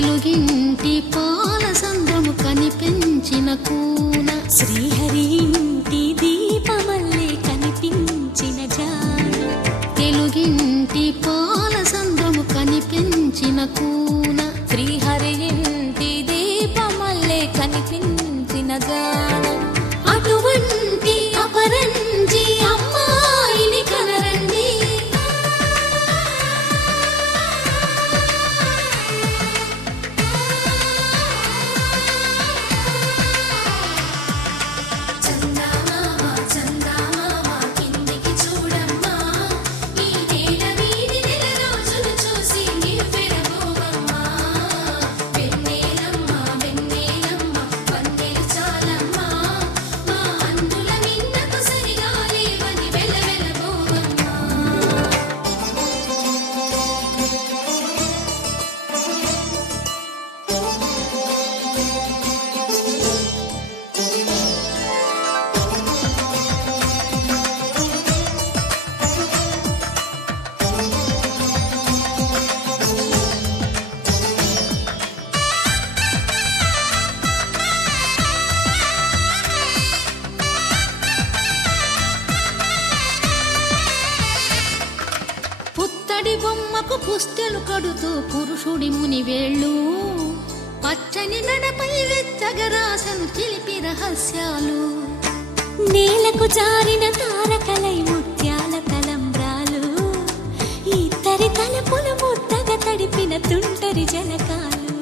తెలుగింటి పాల సంద్రము కనిపించిన కూన శ్రీహరి ఇంటి దీపమల్లే కనిపించిన జాన తెలుగింటి పాల సంద్రము కనిపించిన కూన శ్రీహరి ఇంటి దీపమల్లే కనిపించిన జాన అటువంటి అపరంజి అమ్మాయిని కనరండి పుత్తడి బొమ్మకు పుస్తెలు కడుతూ పురుషుడి ముని వేళ్ళు పచ్చని నడపై వెచ్చగరాసను చిలిపి రహస్యాలు నేలకు జారిన తారకలై ముత్యాల తలంబ్రాలు ఇద్దరి తలపులు ముద్దగా తడిపిన తుంటరి జలకాలు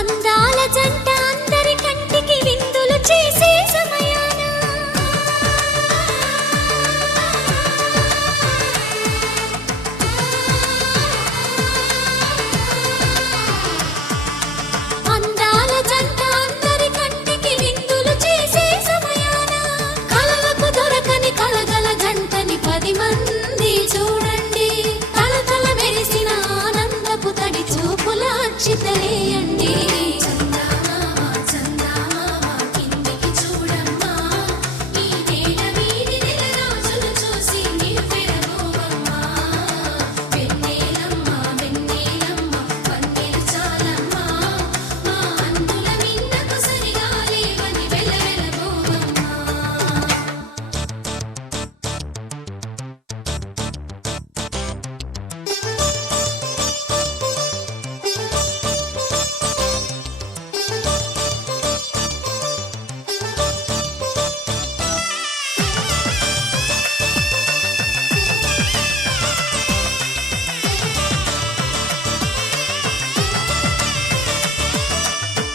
అందాల జంట అందరి కంటికి విందులు చేసే సమయాన అందాల జంట అందరి కంటికి విందులు చేసే సమయాన కలలకు దొరకని కలగల జంటని 10 మంది చూడండి తలతల మెరిసిన ఆనందపు తడి చూపుల అచ్చితలేయండి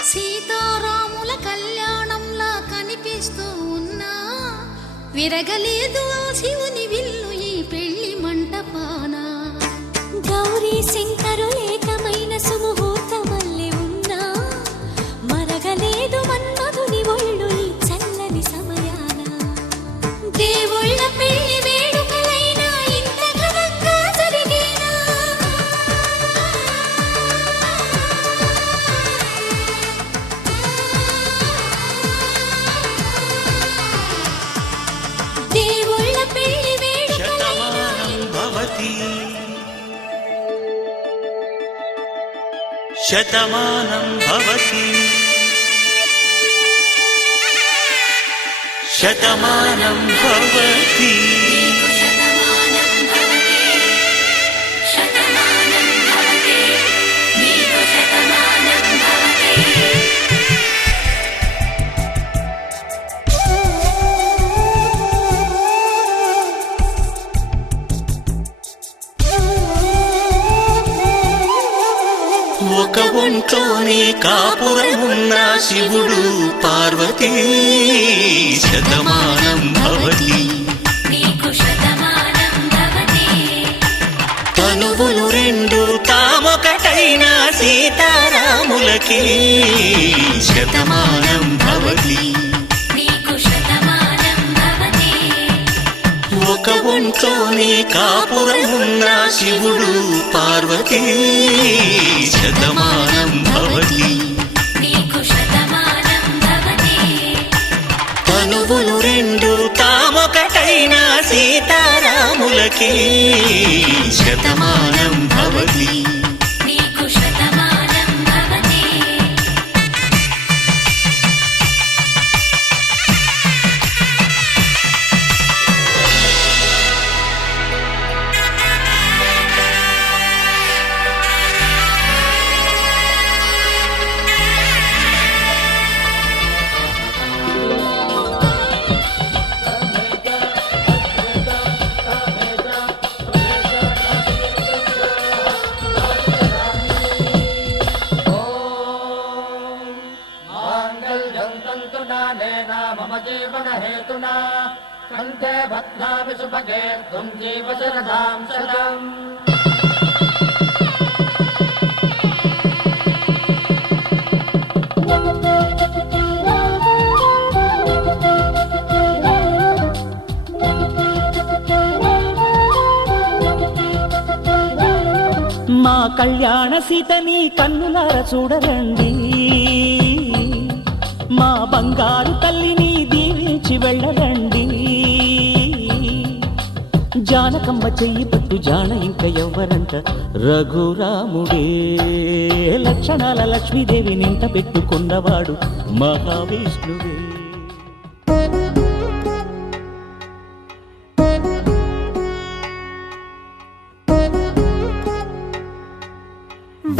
సీతారాముల కళ్యాణంలా కనిపిస్తూ ఉన్నా విరగలేదు ఆ శివుని విల్లు ఈ పెళ్లి మంటపాన గౌరీ శంకరులేకమైన సుముహూర్తమల్లె ఉన్నా మరగలేదు మన్మధుని ఒళ్ళు ఈ చల్లని సమయాన దేవుళ్ళ పెళ్లి వేడుకలైనా ఇంత ఘనంగా జరిగేనా దేవుళ్ళ పెళ్లి వేడుకలైనా శతమానం భవతి శతమానం భవతి ఒక ఒంట్లోనే కాపురమున్న శివుడు పార్వతీ శతమానం భవతి తనువులు రెండు తామొకటైన సీతారాములకి శతమానం భవతి ఒక ఒంట్లోనే కాపురమున్న శివుడు పార్వతీ శతమానం భవతి తనువులు రెండు తామొకటైన సీతారాములకి శతమానం భవతి ते भद्राभि सुभगे त्वं जीव शरदां शतम् మా కళ్యాణ సీతని కన్నులార చూడరండి, మా బంగారు తల్లిని దీవించి వెళ్ళరండి. జానకమ్మ చెయ్యి పట్టు జాన ఇంక ఎవ్వరంట, రఘురాముడే లక్షణాల లక్ష్మీదేవి నింట పెట్టుకున్నవాడు మహావిష్ణువే.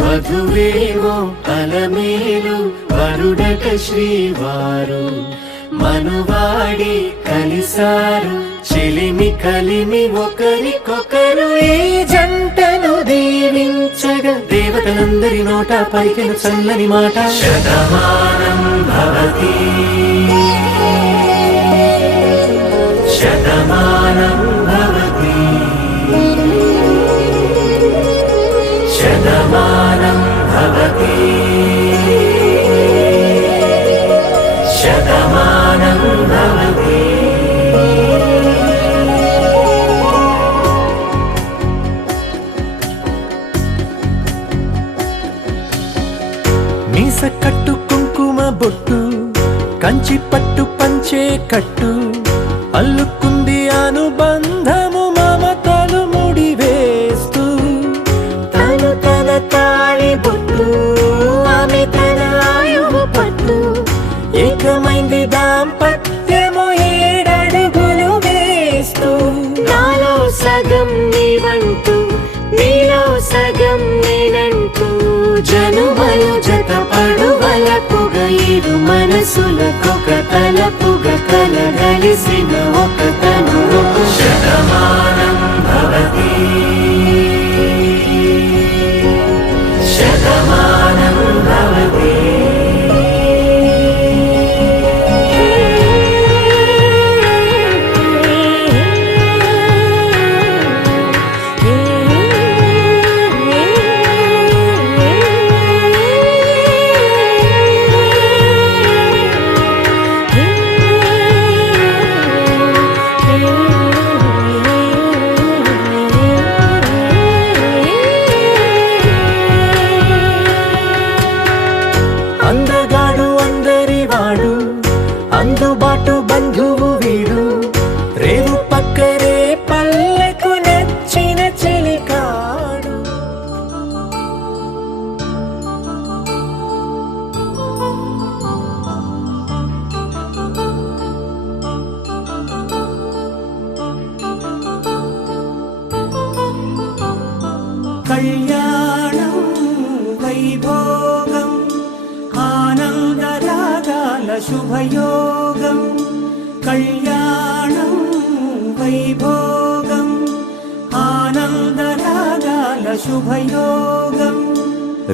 వధువేవో అలమేలు వరుడట శ్రీవారు, మనువాడి కలిసారు చెలిమి కలిమి ఒకరికొకరు. ఈ జంటను దీవించగా దేవతలందరి నోట పలికిన చల్లని మాట, శతమానం భవతి శతమానం భవతి శతమానం భవతి శతమానం భవతి. మీస కట్టు కుంకుమ బొట్టు కంచి పట్టు పంచే కట్టు, అల్లుకుంది అనుబంధము మమతలు ముడివేస్తూ. తను తన తాళి బొట్టు ఆమె తన ఆయువు పట్టు, ఏకమైంది దాంపత్యము 7 అడుగులు వేస్తూ. నాలో సగం నీవంటూ నీలో సగం నేనంటూ, జనుమలు జత పడువలపుగ ఇరు మనసులకొక తలపుగ కలగలిసిన ఒక తను. శతమానం భవతి శతమానం భవతి. అందగాడు అందరివాడు అందుబాటు బంధువు వీడు, రేవు పక్కరే పల్లెకు నచ్చిన చెలికాడు. కళ్యాణం వైభోగం ఆనందరాగాల శుభయోగం, కళ్యాణం వైభోగం ఆనందరాగాల శుభయోగం.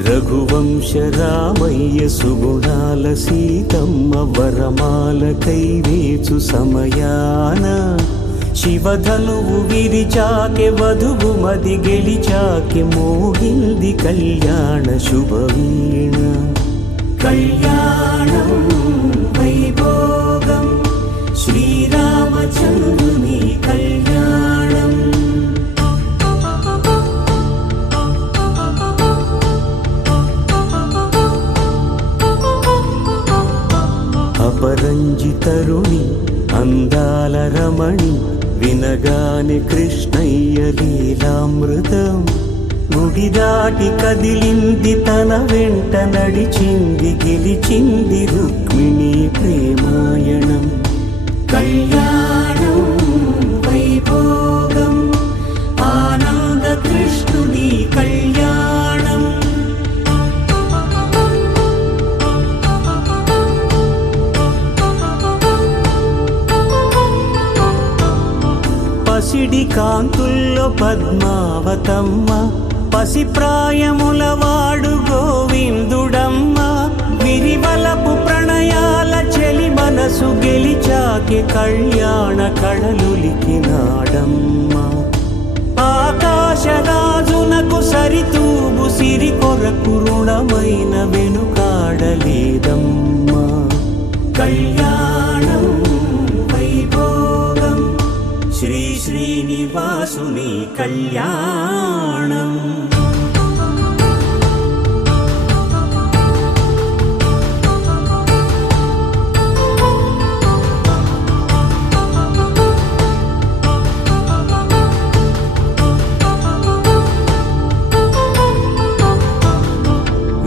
రఘువంశ రామయ్య సుగుణాల సీతమ్మ వరమాల కైవేచు సమయాన, శివధనువు విరిచాకె వధువు మది గెలిచాకె మోగింది కళ్యాణ శుభవీణ. కళ్యాణం వైభోగం శ్రీరామచంద్రుని కళ్యాణం. అపరంజి తరుణి అందాల రమణి, వినగానే కృష్ణయ్య లీలామృతం. గుడి దాటి కదిలింది తన వెంట నడిచింది గెలిచింది రుక్మిణి ప్రేమాయణం. కళ్యాణం వైభోగం ఆనంద కృష్ణుని కళ్యాణం. పసిడి కాంతుల్లో పద్మావతమ్మ, పసిప్రాయముల వాడు గోవిందుడమ్మ. విరివలపు ప్రణయాల చెలిమను మనసు గెలిచాకే కళ్యాణ కళలులికినాడమ్మా ఆకాశరాజునకు సరితూగు సిరి కొరకు రుణమైన వెనుకాడలేదమ్మా కళ్యాణం వైభోగం శ్రీ శ్రీనివాసుని కళ్యాణం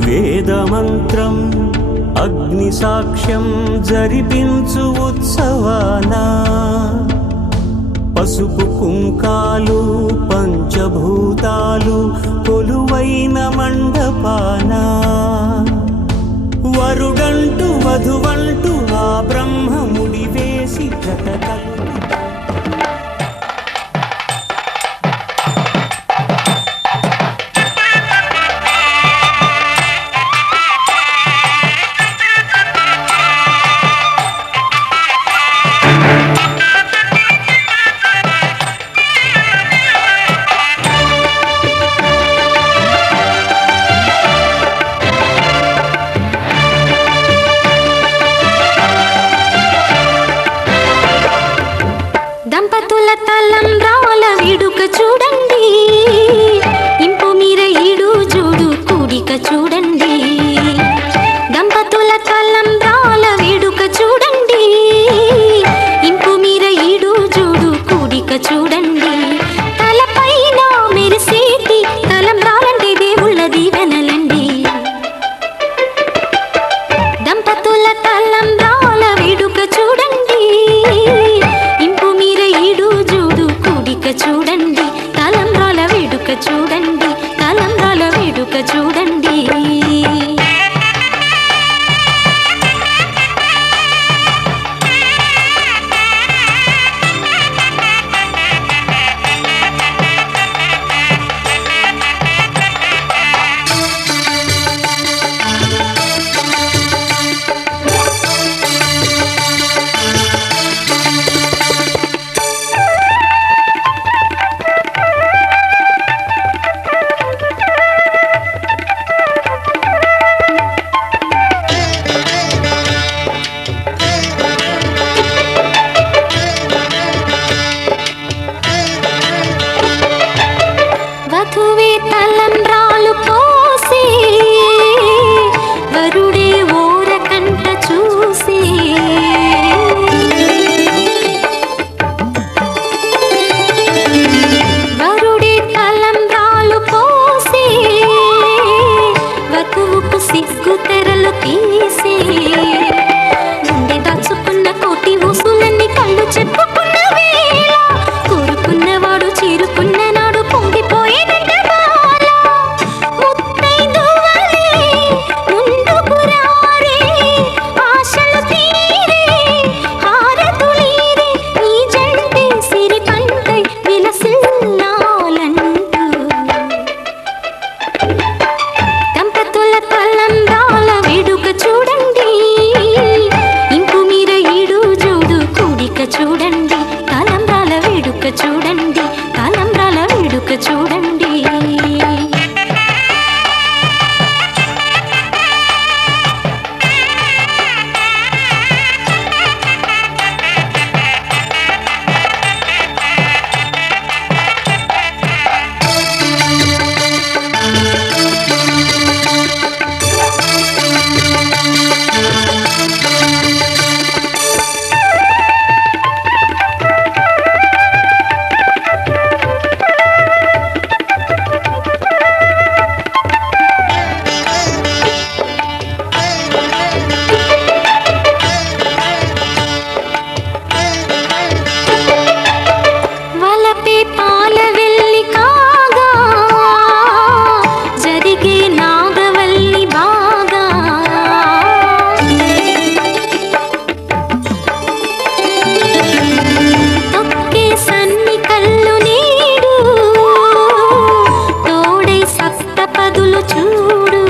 వేదమంత్రం అగ్ని సాక్ష్యం జరిపించు ఉత్సవానా పసుపు కుంకాలు పంచభూతాలు కొలువైన మండపానా వరుడంటూ వధువంటూ ఆ బ్రహ్మముడి వేసి జతకలు దంపతుల తలంబ్రాల వేడుక చూడండి ఇంపు మీర ఈడు జోడు కూడిక చూడండి దంపతుల తలంబ్రాల వేడుక చూడండి ఇంపు మీర ఈడు జోడు కూడిక చూడండి తలపైన మెరిసేటి తలంబ్రాలంటే దేవుళ్ళ దీవెనలండి దంపతుల తలంబ్రాల వేడుక చూడండి చూడండి తలంబ్రాల వేడుక చూడండి తలంబ్రాల వేడుక చూడండి వధువే తలంబ్రాలు పోసి వరుడే ఓరకంట చూసి వరుడే తలంబ్రాలు పోసి వధువుకు సిగ్గు తెరలు తీసి గుండె దాచుకున్న కోటి ఊసులన్నీ కళ్ళు చెప్పుకున్న వేళ కోరుకున్నవాడు చేరుకున్న నాడు పొంగిపోయే చూడండి తలంబ్రాల వేడుక చూడండి తలంబ్రాల వేడుక చూడండి చూడు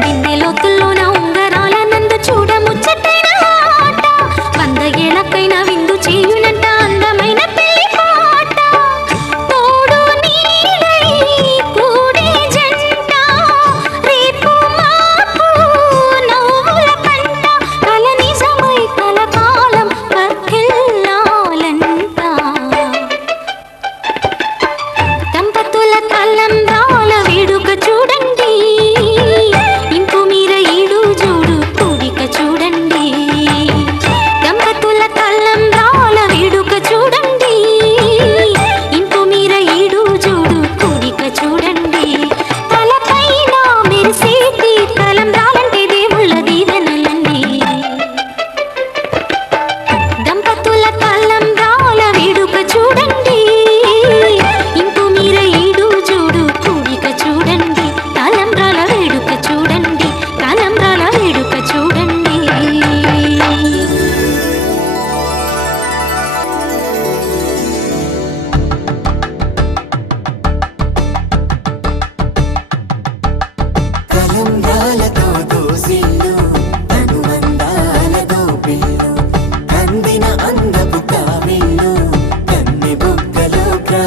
దిన్నె లోతుల్లోన ఉంగరాల నందు చూడ ముచ్చటైన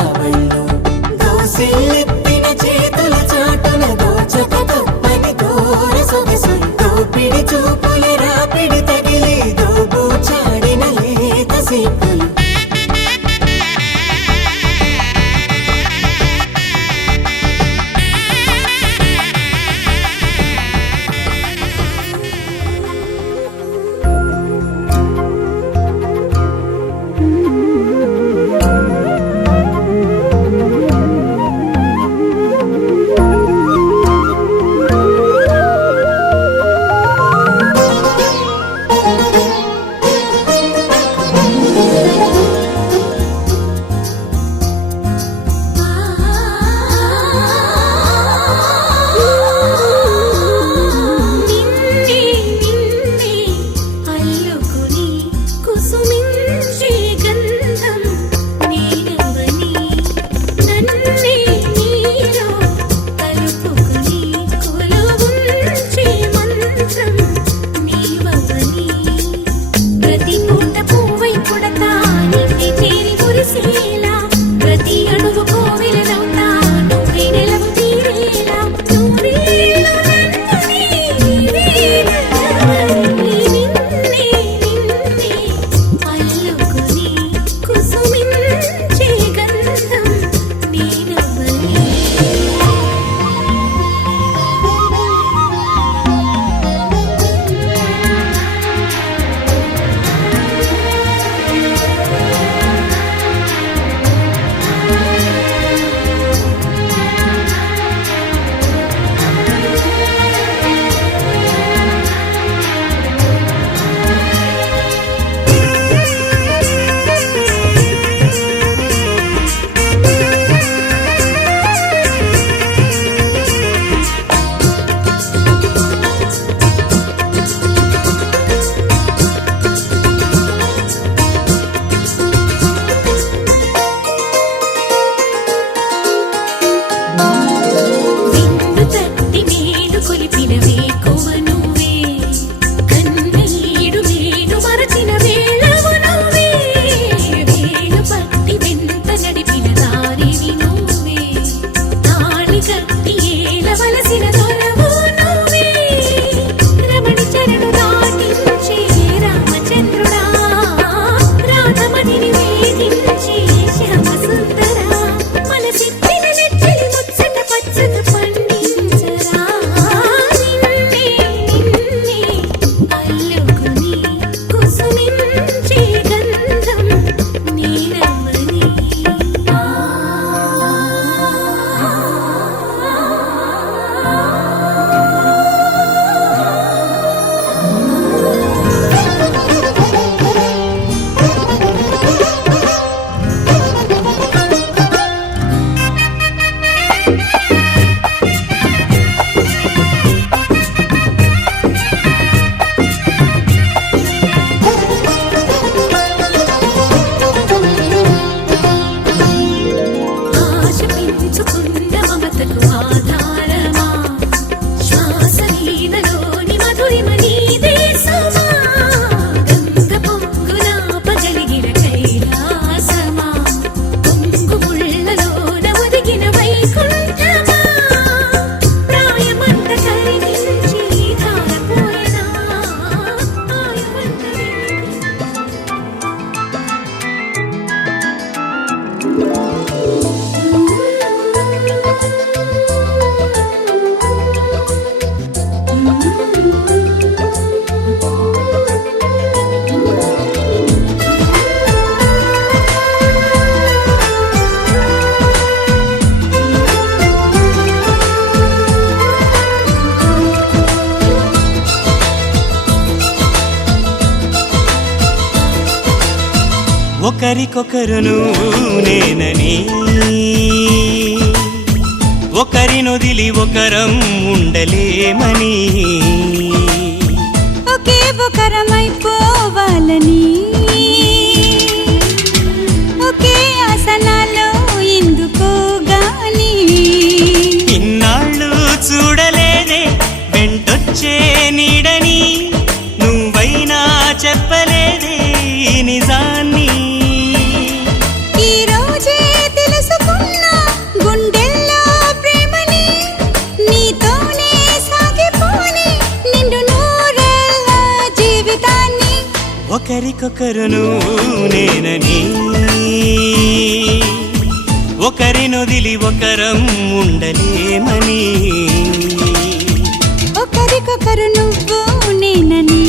రావళ్ళు దోసిల్లెత్తిన చేతుల చాటున దోచక తప్పని దూర సొగసులు దోపిడి చూపుల రాపిడి తగిలి దోబూచాడిన లేత సీపులు ఒకరికొకరును నేనని ఒకరినొదిలి ఒకరం ఉండలేమని ఒకే ఒకరమైపోవాలని ఒకే ఆసనాలో ఎందుకో గాని ఇన్నాళ్ళు చూడలేదే వెంటొచ్చే నీడని నువ్వైనా చెప్పలేదే నిజాన్ని ఈ రోజే తెలుసు ఒకరికొకరు నువ్వు నేనని ఒకరినొదిలి ఒకరం ఉండలేమని ఒకరికొకరు నువ్వు నేనని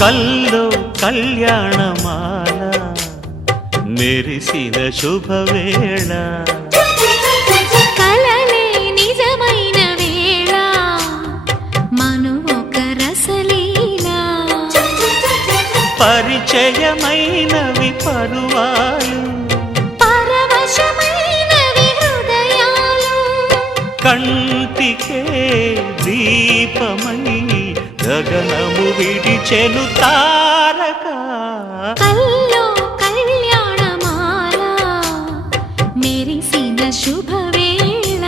కల్లో కళ్యాణమాల మెరిసిన శుభవేళ కలలే నిజమైన వేళ మను ఒక రసలీలా పరిచయమైనవి పరువాలు పరవశమైనవి హృదయాలు కంటికే దీపమై గగనము విడిచెను తారక కల్లో కళ్యాణమాల మెరిసిన శుభవేళ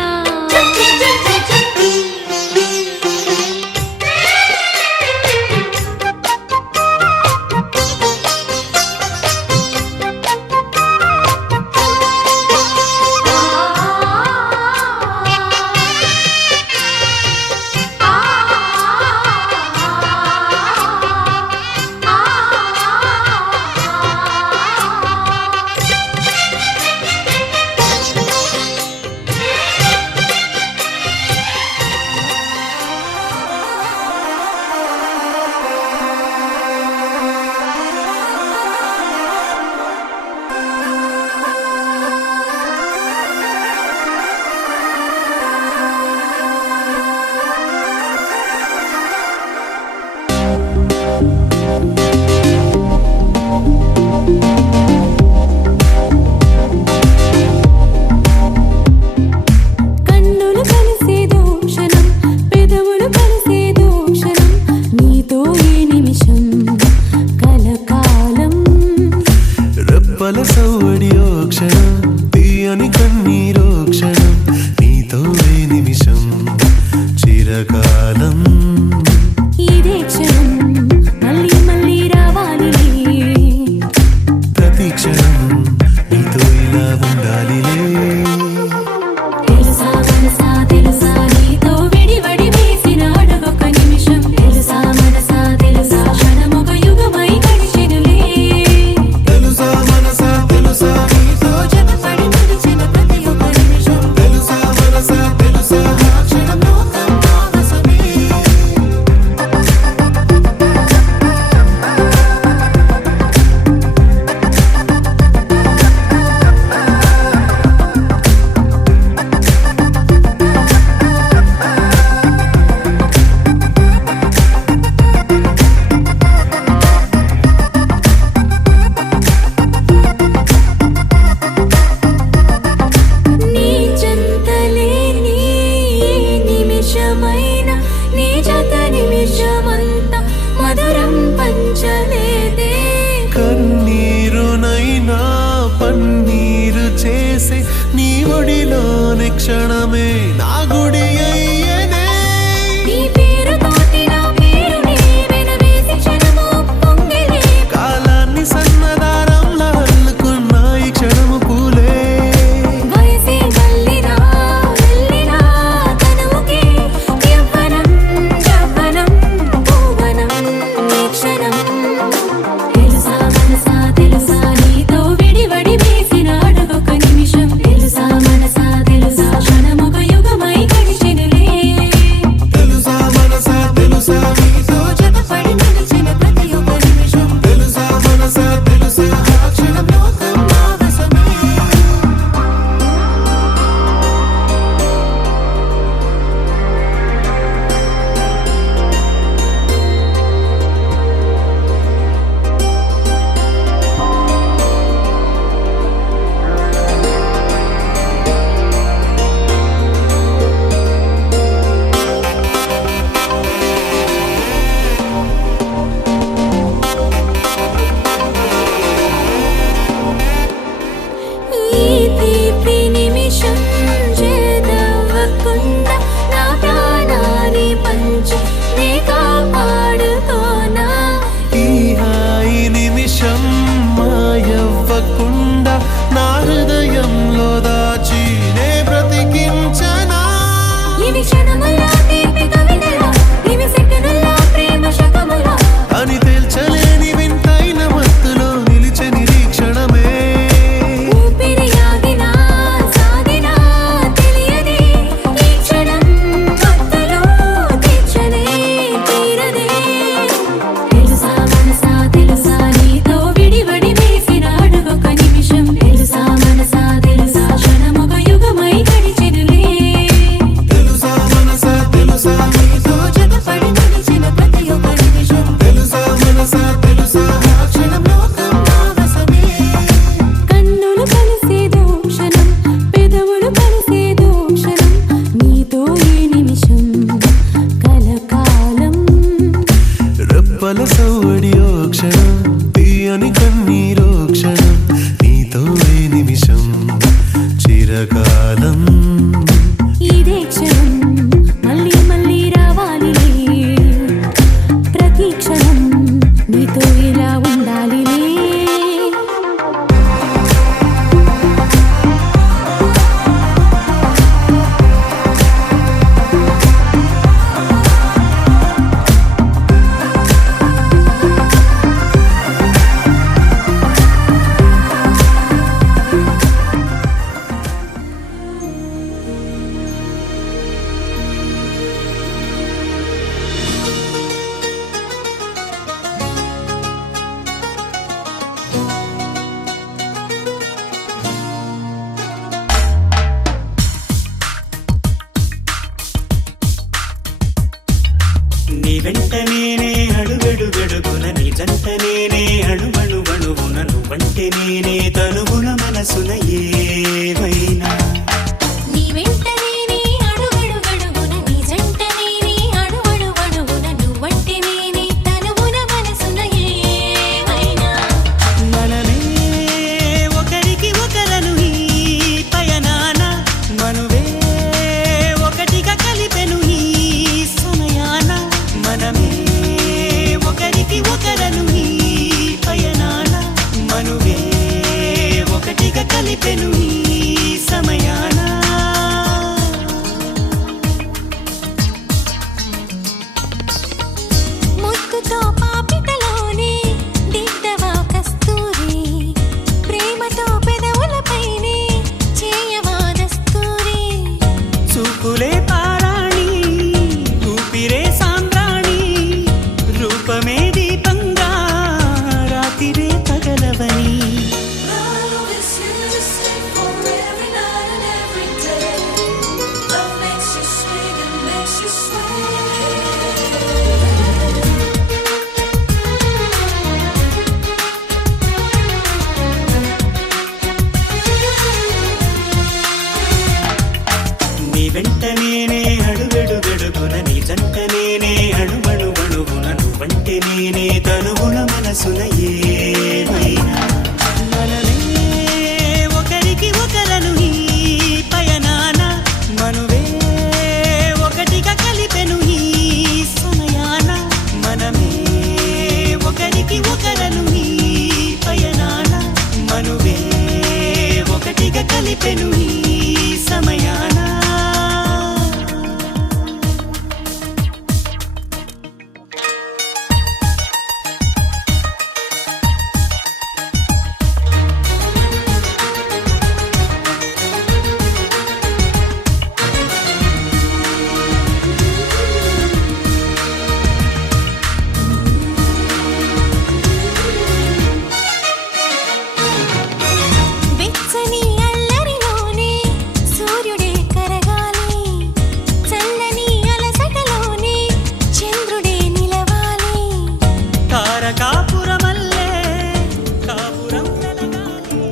కన్నులు కలిసేదో క్షణం పెదవులు కలిసేదో క్షణం నీతో ఈ నిమిషం కలకాలం రెప్పల సవ్వడియో క్షణం తీయని కన్నీరో క్షణం నీతో ఈ నిమిషం చిరకాలం ఇదే క్షణం మళ్ళీ మళ్ళీ రావాలి ప్రతి క్షణం నీతో ఇలా ఉండాలిలే తెలుసా మనసా తెలుసా నీతో విడివడి వేసిన అడగొక నిమిషం తెలుసా మనసా తెలుసా క్షణమొక యుగమై గడిచెనులే తెలుసా మనసా తెలుసా నీతో జతపడి నడిచిన ప్రతి ఒక్క నిమిషం తెలుసా మనసా తెలుసా ఆ క్షణం లోకం ఆవసమే నీ చెంతలేని నిమిషమైన నీ జత నిమిషమంతా మధురం పంచలేదే కన్నీరునైనా పన్నీరు చేసే నీ ఒడిలోని క్షణమే నా గుడి అయ్యనే నీ పేరుతోటి నా పేరునే వెనవేసి క్షణము పొంగిలే కాలాన్ని సన్నదారంలా అల్లుకున్న ఈ క్షణము పూలే వయసే వెళ్ళినా తనువుకే యవ్వనం యవ్వనం పూవనం ఈ క్షణం తెలుసా మనసా తెలుసా నీతో విడివడి వేసిన అడగొక నిమిషం తెలుసా మనసా తెలుసా నవ్వల సవ్వడి ఓ క్షణం తీయని కన్నీరో క్షణం నీతో ఏ నిమిషం చిరకాలం ఇదే క్షణం మళ్ళీ మళ్ళీ రావాలిలే ప్రతి క్షణం నీతో ఇలా ఉండాలిలే నీ వెంట నేనే అడుగడుగడుగున నీ జంట నేనే అణువణువణువున నువ్వంటే నేనే తనుగుణ మనసున ఏవైనా నీ వెంట నేనే అడుగడుగడుగున నీ జంట నేనే అణువణువణువున నువ్వంటే నేనే తనువున మనసున ఏమైనా మనమే ఒకరికి ఒకరను ఈ పయనాన మనువే ఒకటిగా కలిపెను ఈ సమయాన మనమే ఒకరికి ఒకరను ఈ పయనాన మనువే ఒకటిగా కలిపెను ఈ సమయాన ముద్దుతో పాపిటలోనే దిద్దవా కస్తూరి ప్రేమతో పెదవులపైనే చేయవా దస్తూరి చూపులే పారాణి ఊపిరే సాంద్రాణి రూపమే దీపంగా రాతిరే పగలవని నీ వెంట నేనే అడుగడుగడుగున నీ జంట నేనే అణువణువణువున నువ్వంటే నేనే తనుగుణ మనసున ఏమైనా మనమే ఒకరికి ఒకరను ఈ పయనాన మనువే ఒకటిగా కలిపెను ఈ సమయాన మనమే ఒకరికి ఒకరను ఈ పయనాన మనువే ఒకటిగా కలిపెను ఈ సమయాన వెచ్చని అల్లరిలోనే సూర్యుడే కరగాలి చల్లని అలసటలోనే చంద్రుడే నిలవాలి తారకాపురమల్లే కాపురం వెలగాలి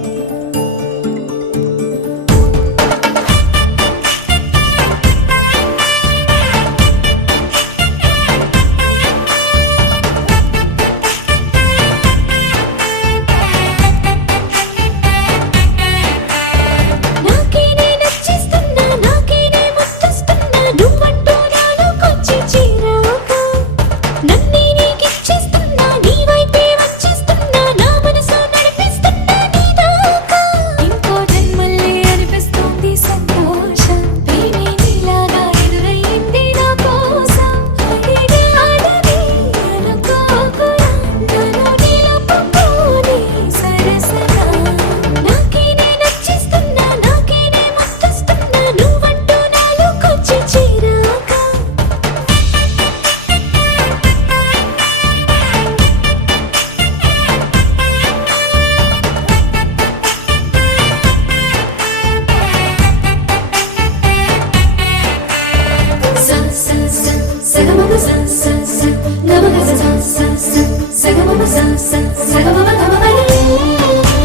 నాకే నే నచ్చిస్తున్నా నాకే నే ముద్దస్తున్నా నువ్వంటూ నాలోకొచ్చి చేరాక నన్నే నీకిచ్చేస్తున్నా నీ వైపే వచ్చేస్తున్నా నా మనసు నడిపిస్తున్నా నీ దాకా ఇంకో జన్మల్లే అనిపిస్తుంది సంతోషం ప్రేమే నీలాగా ఎదురయ్యింది నా కోసం అడిగానని అనుకోకురా నన్ను నిలపపోని సరసగా నాకే నే నచ్చిస్తున్నా నాకే నే ముద్దస్తున్నా నువ్వంటూ నాలోకొచ్చి చేరాక sa sa sa sa ga ma ma sa sa sa ga ma ga sa sa sa sa ga ma ma sa sa sa ga ma ma ga ma ma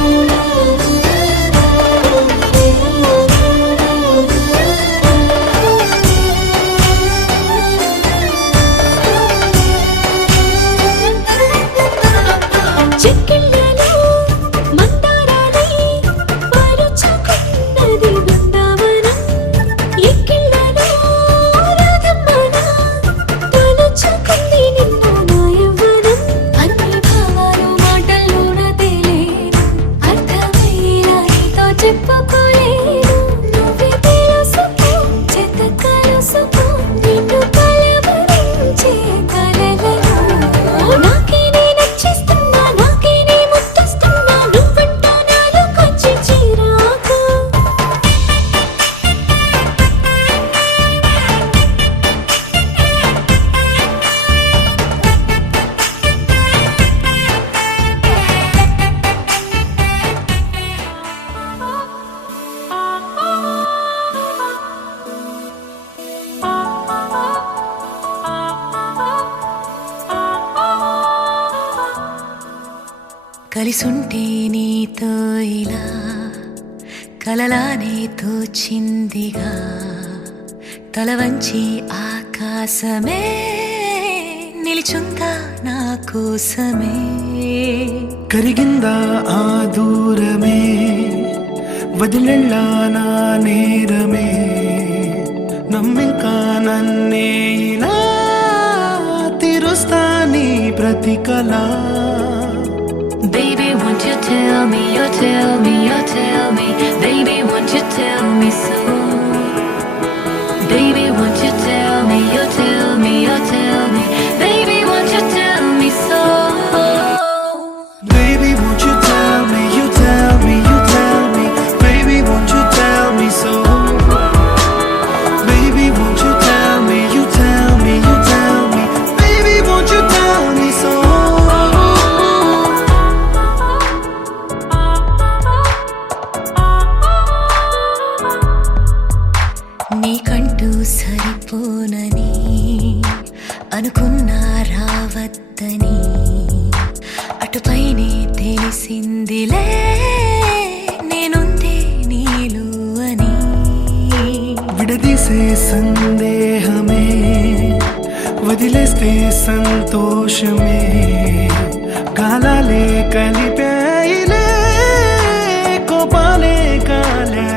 కలిసుంటే నీతో ఇలా కలలానే తోచిందిగా తల వంచి ఆకాశమే నిలిచుందా నా కోసమే కరిగిందా ఆ దూరమే వదిలెళ్ళా నా నేరమే నమ్మింకా నన్నే ఇలా తీరుస్తా నీ ప్రతి కళ Baby, won't you tell me, you tell me, you tell me Baby, won't you tell me so Baby, won't you tell me, you tell me, you tell me Baby, won't you tell me so Baby, won't you tell me, you tell me, you tell me Baby, won't you tell me so Baby, won't you tell me, you tell me, you tell me Baby, won't you tell me so నీకంటూ సరిపోనని అనుకున్నా రావద్దని అటుపైనే తెలిసిందిలే నేనుందే నీలో అని విడదీసే సందేహమే వదిలేస్తే సంతోషమే కాలాలే కలిపేలే కోపాలే కాలే